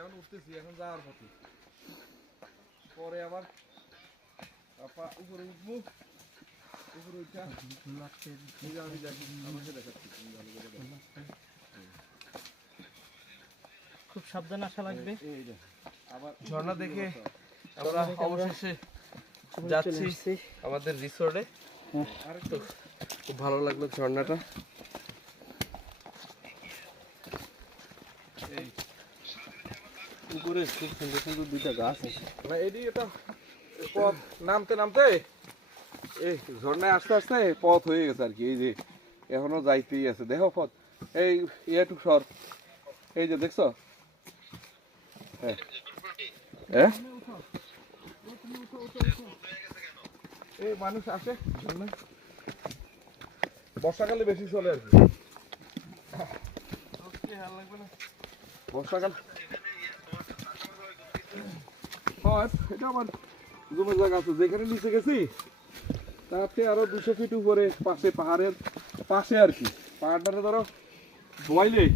এখন উঠতেছি, এখন যাওয়ার পথে। পরে আবার উপরে উঠবো, উপরে উঠা আমি দেখি, আমাকে দেখাচ্ছি। খুব সাবধানে আসা লাগবে। ঝর্ণা দেখে আমরা অবশেষে যাচ্ছি আমাদের রিসোর্টে। তো খুব ভালো লাগলো ঝর্ণাটা। উপরে খুব সুন্দর সুন্দর দুইটা গাছ আছে। এদিকে এটা পথ নামতে নামতে এই ঝর্ণায় আস্তে আস্তে পথ হয়ে গেছে আর কি। এই যে এখনো যাইতেই আছে, দেখো পথ। এই একটু সর, এই যে দেখছো? হ্যাঁ হ্যাঁ, এই মানুষ আসে ঝর্ণায় বর্ষাকালে বেশি চলে আর কি। বর্ষাকাল হয়, এটা আমার জমি জায়গা আছে যেখানে নিচে গেছি তাতে আরো 200 ফিট উপরে পাশে, পাহাড়ের পাশে আর কি। পাহাড়টাতে ধরো ধোয়াইলেই